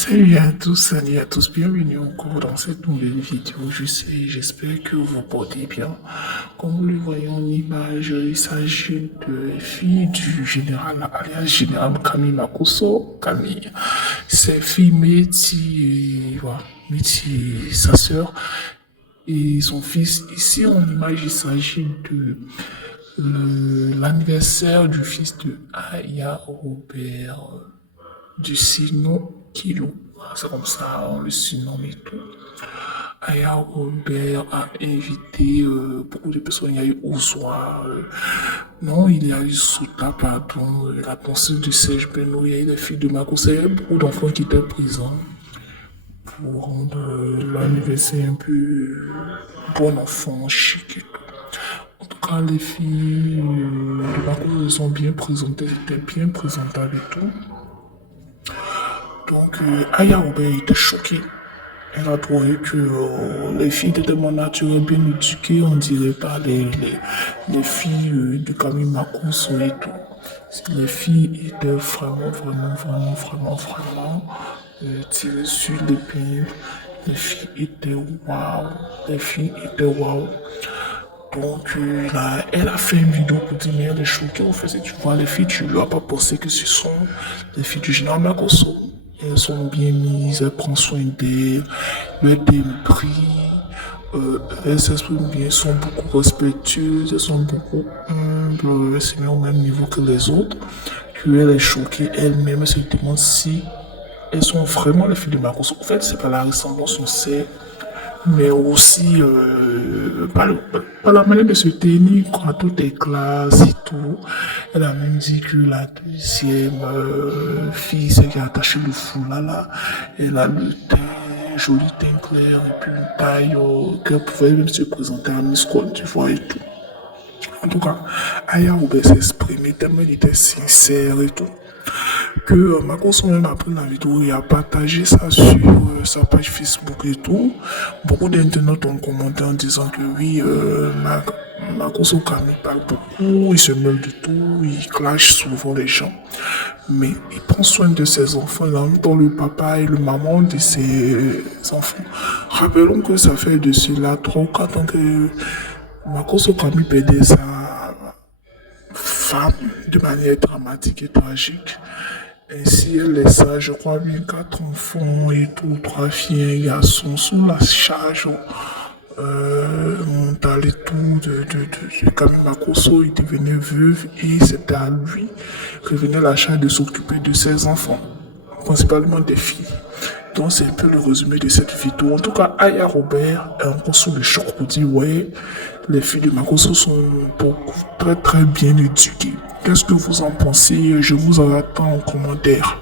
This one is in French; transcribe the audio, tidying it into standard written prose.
Salut à tous, bienvenue encore dans cette nouvelle vidéo. J'espère que vous portez bien. Comme vous le voyez en image, il s'agit de fille du général, alias général Camille Makosso. Camille, c'est fille Métis, voilà, Métis, sa sœur et son fils. Ici en image, il s'agit de l'anniversaire du fils de Aya Robert du Sino Kilo. C'est comme ça, on le surnomme et tout. Aya Robert a invité beaucoup de personnes. Il y a eu Ouswa, non, il y a eu Souta, pardon, la pensée de Serge Beno, il y a eu les filles de Marco. Il y a beaucoup d'enfants qui étaient présents pour rendre l'anniversaire un peu bon enfant, chic et tout. En tout cas, les filles de Marco sont bien présentées, elles étaient bien présentables et tout. Donc, Aya Robert était choquée. Elle a trouvé que les filles étaient tellement naturelles, bien éduquées, on dirait pas les filles de Camille Makosso et tout. Les filles étaient vraiment tirées sur l'épingle. Les filles étaient waouh. Les filles étaient waouh. Donc, elle a fait une vidéo pour dire, mais elle est choquée. En fait, si tu vois les filles, tu ne lui as pas pensé que ce sont les filles du général Makosso. Elles sont bien mises, elles prennent soin d'elles, leur débris, elles s'expriment bien, elles sont beaucoup respectueuses, elles sont beaucoup humbles, elles se mettent au même niveau que les autres. Puis elle est choquée elle-même, elle se demande si elles sont vraiment les filles de Marcos. En fait, c'est pas la ressemblance, on sait, mais aussi par la manière de se tenir à toutes les classes et tout. Elle a même dit que la deuxième fille, celle qui a attaché le foulard là, elle a le teint, joli teint clair et puis une taille qu'elle pouvait même se présenter à Miss Côte d'Ivoire et tout. En tout cas, Aya Robert s'est exprimé tellement il était sincère et tout que Marcos même après la vidéo, il a partagé ça sur sa page Facebook et tout. Beaucoup d'internautes ont commenté en disant que oui, Marcos Camille parle beaucoup, il se mêle de tout, il clash souvent les gens. Mais il prend soin de ses enfants, il a en même temps le papa et le maman de ses enfants. Rappelons que ça fait de cela 3 ou 4 ans que Marcos Camille perdait sa femme de manière dramatique et tragique. Ainsi, elle laissa, je crois bien, 4 enfants et tout, 3 filles et un garçon sous la charge mentale et tout de Camille Makosso. Il devenait veuve et c'était à lui que venait la charge de s'occuper de ses enfants, principalement des filles. Donc c'est un peu le résumé de cette vidéo. En tout cas, Aya Robert est encore sous le choc pour dire ouais, les filles de Makosso sont beaucoup très bien éduquées. Qu'est-ce que vous en pensez? Je vous en attends en commentaire.